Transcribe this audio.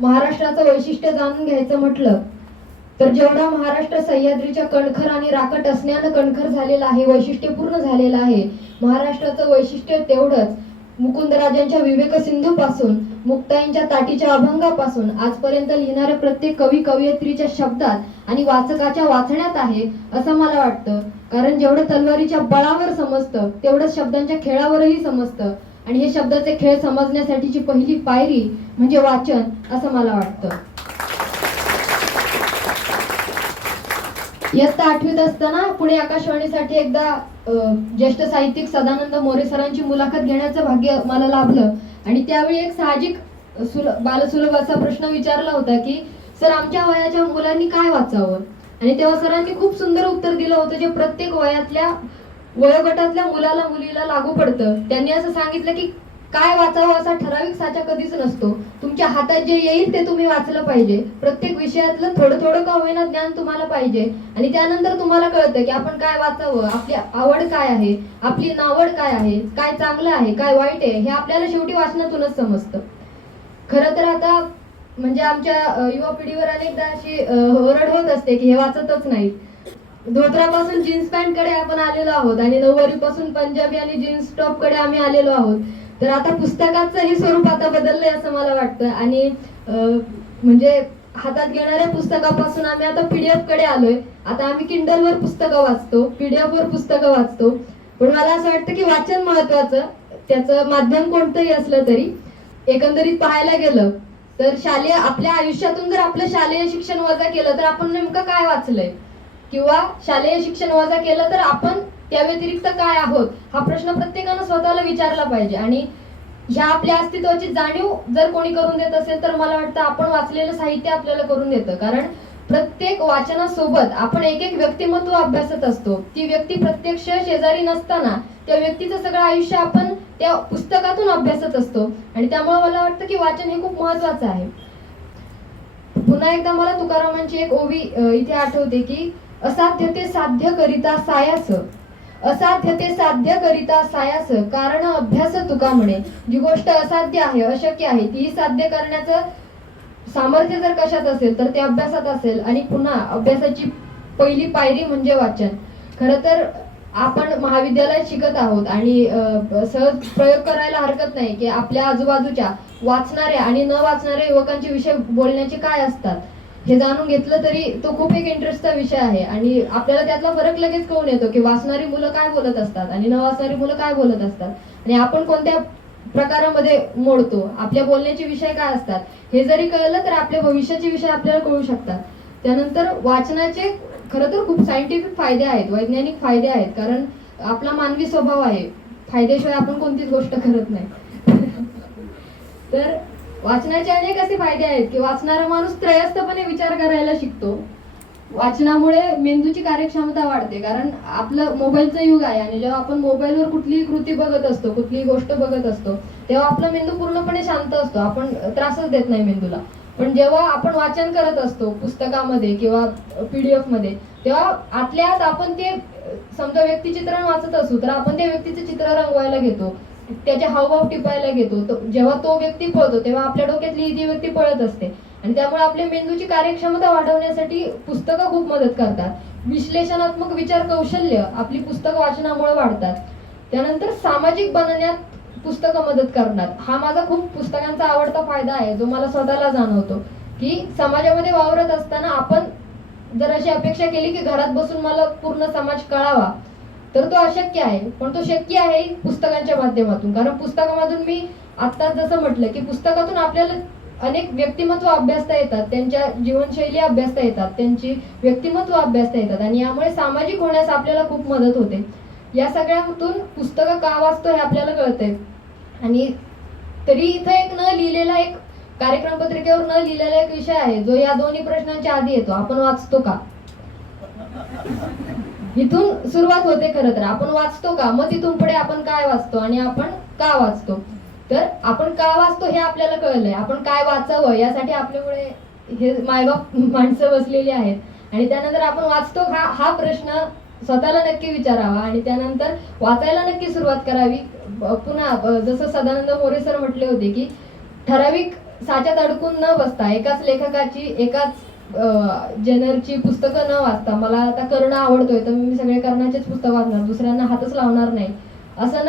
महाराष्ट्राचं वैशिष्ट्य जाणून घ्यायचं म्हटलं तर जेवढा महाराष्ट्र सह्याद्रीच्या कणखर आणि राकट असण्यानं कणखर झालेला आहे, वैशिष्ट्यपूर्ण झालेला आहे, महाराष्ट्राचं वैशिष्ट्य तेवढंच मुकुंदराजांच्या विवेक सिंधू पासून मुक्ताईंच्या ताटीच्या अभंगापासून आजपर्यंत लिहिणाऱ्या प्रत्येक कवी कवयित्रीच्या शब्दात आणि वाचकाच्या वाचण्यात आहे असं मला वाटतं. कारण जेवढं तलवारीच्या बळावर समजतं तेवढंच शब्दांच्या खेळावरही समजतं आणि हे शब्दाचे खेळ समजण्यासाठीची पहिली पायरी म्हणजे वाचन असं मला वाटतं. इयत्ता 8वीत असताना पुणे आकाशवाणीसाठी एकदा ज्येष्ठ साहित्यिक सदानंद मोरे सरांची मुलाखत घेण्याचं भाग्य मला लाभलं आणि त्यावेळी एक साहजिक बालसुलभ असा प्रश्न विचारला होता की सर, आमच्या वयाच्या मुलांनी काय वाचावं? आणि तेव्हा सरांनी खूप सुंदर उत्तर दिलं होतं जे प्रत्येक वयोगटातल्या मुलाला मुलीला लागू पडतं. त्यांनी असं सांगितलं की काय वाचावं असा ठराविक साचा कधीच नसतो. तुमच्या हातात जे येईल ते तुम्ही वाचलं पाहिजे. प्रत्येक विषयातलं थोडं थोडं का होईना ज्ञान तुम्हाला पाहिजे आणि त्यानंतर तुम्हाला कळतं की आपण काय वाचावं, आपली आवड काय आहे, आपली नावड काय आहे, काय चांगलं आहे, काय वाईट आहे, हे आपल्याला शेवटी वाचनातूनच समजतं. खरं तर आता म्हणजे आमच्या युवा पिढीवर अनेकदा अशी ओरड होत असते की हे वाचतच नाहीत. धोत्रापासून जीन्स पॅन्ट कडे आपण आलेलो आहोत आणि नऊवारीपासून पंजाबी आणि जीन्स टॉप कडे आम्ही आलेलो आहोत. तर आता पुस्तकाचंही स्वरूप आता बदललंय असं मला वाटतं आणि म्हणजे हातात घेणाऱ्या पुस्तकापासून आम्ही आता पीडीएफ कडे आलोय. आता आम्ही किंडलवर पुस्तकं वाचतो, पीडीएफ वर पुस्तकं वाचतो. पण मला असं वाटतं की वाचन महत्वाचं, त्याचं माध्यम कोणतंही असलं तरी. एकंदरीत पाहायला गेलं तर आपल्या आयुष्यातून जर आपलं शालेय शिक्षण वजा केलं तर आपण नेमकं काय वाचलंय, किंवा शालेय शिक्षण वजा केलं तर आपण त्या व्यतिरिक्त काय आहोत, हा प्रश्न प्रत्येकानं स्वतःला विचारला पाहिजे. आणि ह्या आपल्या अस्तित्वाची जाणीव जर कोणी करून देत असेल तर मला वाटतं आपण वाचलेलं साहित्य आपल्याला करून देतं. कारण प्रत्येक वाचनासोबत आपण एक एक व्यक्तिमत्व अभ्यासत असतो. ती व्यक्ती प्रत्यक्ष शेजारी नसताना त्या व्यक्तीचं सगळं आयुष्य आपण त्या पुस्तकातून अभ्यासत असतो आणि त्यामुळे मला वाटतं की वाचन हे खूप महत्वाचं आहे. पुन्हा एकदा मला तुकारामांची एक ओवी इथे आठवते की असाध्य ते साध्य करिता सायास, असाध्य ते साध्य करिता सायास, कारण अभ्यास तुका म्हणे. जी गोष्ट असाध्य आहे, अशक्य आहे, ती साध्य करण्याचं सामर्थ्य जर कशात असेल तर ते अभ्यासात असेल. आणि पुन्हा अभ्यासाची पहिली पायरी म्हणजे वाचन. खरं तर आपण महाविद्यालयात शिकत आहोत आणि सहज प्रयोग करायला हरकत नाही की आपल्या आजूबाजूच्या वाचणाऱ्या आणि न वाचणाऱ्या युवकांचे विषय बोलण्याचे काय असतात हे जाणून घेतलं तरी तो खूप एक इंटरेस्टचा विषय आहे. आणि आपल्याला त्यातला फरक लगेच कळून येतो की वाचणारी मुलं काय बोलत असतात आणि न वाचणारी मुलं काय बोलत असतात आणि आपण कोणत्या प्रकारामध्ये मोडतो, आपल्या बोलण्याचे विषय काय असतात हे जरी कळलं तर आपल्या भविष्याचे विषय आपल्याला कळू शकतात. त्यानंतर वाचनाचे खरं तर खूप सायंटिफिक फायदे आहेत, वैज्ञानिक फायदे आहेत. कारण आपला मानवी स्वभाव आहे, फायद्याशिवाय आपण कोणतीच गोष्ट करत नाही. तर वाचनाचे अनेक असे फायदे आहेत की वाचणारा माणूस त्रयस्थपणे विचार करायला शिकतो. वाचनामुळे मेंदूची कार्यक्षमता वाढते. कारण आपलं मोबाईलचं युग आहे आणि जेव्हा आपण मोबाईलवर कुठलीही कृती बघत असतो, कुठलीही गोष्ट बघत असतो, तेव्हा आपला मेंदू पूर्णपणे शांत असतो, आपण त्रासच देत नाही मेंदूला. पण जेव्हा आपण वाचन करत असतो पुस्तकामध्ये किंवा पीडीएफ मध्ये, तेव्हा आतल्या आत आपण ते समजा व्यक्तिचित्रण वाचत असू तर आपण त्या व्यक्तीचं चित्र रंगवायला घेतो, त्याचे हावभाव टिपायला घेतो. जेव्हा तो व्यक्ती पळतो तेव्हा आपल्या डोक्यातली ती व्यक्ती पळत असते आणि त्यामुळे आपल्या मेंदूची कार्यक्षमता वाढवण्यासाठी पुस्तकं खूप मदत करतात. विश्लेषणात्मक विचार कौशल्य आपली पुस्तकं वाचनामुळे वाढतात. त्यानंतर सामाजिक बनण्यात पुस्तकं मदत करतात. हा माझा खूप पुस्तकांचा आवडता फायदा आहे जो मला स्वतःला जाणवतो की समाजामध्ये वावरत असताना आपण जर अशी अपेक्षा केली की घरात बसून मला पूर्ण समाज कळावा तर तो अशक्य आहे. पण तो शक्य आहे पुस्तकांच्या माध्यमातून. कारण पुस्तकामधून मी आत्ताच जसं म्हटलं की पुस्तकातून आपल्याला अनेक व्यक्तिमत्व अभ्यासता येतात, त्यांच्या जीवनशैली अभ्यासता येतात, त्यांची व्यक्तिमत्व अभ्यासता येतात आणि यामुळे सामाजिक होण्यास आपल्याला खूप मदत होते. या सगळ्यातून पुस्तकं का वाचतो हे आपल्याला कळतंय. आणि तरी इथं एक न लिहिलेला, एक कार्यक्रम पत्रिकेवर न लिहिलेला एक विषय आहे जो या दोन्ही प्रश्नांच्या आधी येतो, आपण वाचतो का. इथून सुरुवात होते. खरं तर आपण वाचतो का, मग तिथून पुढे आपण काय वाचतो आणि आपण का वाचतो. तर आपण का वाचतो हे आपल्याला कळलंय, आपण काय वाचावं यासाठी आपल्यामुळे हे मायबाप माणसं बसलेली आहेत. आणि त्यानंतर आपण वाचतो हा प्रश्न स्वतःला नक्की विचारावा आणि त्यानंतर वाचायला नक्की सुरुवात करावी. पुन्हा जसं सदानंद मोरे सर म्हटले होते की ठराविक साच्यात अडकून न बसता, एकाच लेखकाची, एकाच जेनरची पुस्तकं न वाचता, मला आता कर्ण आवडतोय तर मी सगळे कर्णाचेच पुस्तक वाचणार, दुसऱ्यांना हातच लावणार नाही असं न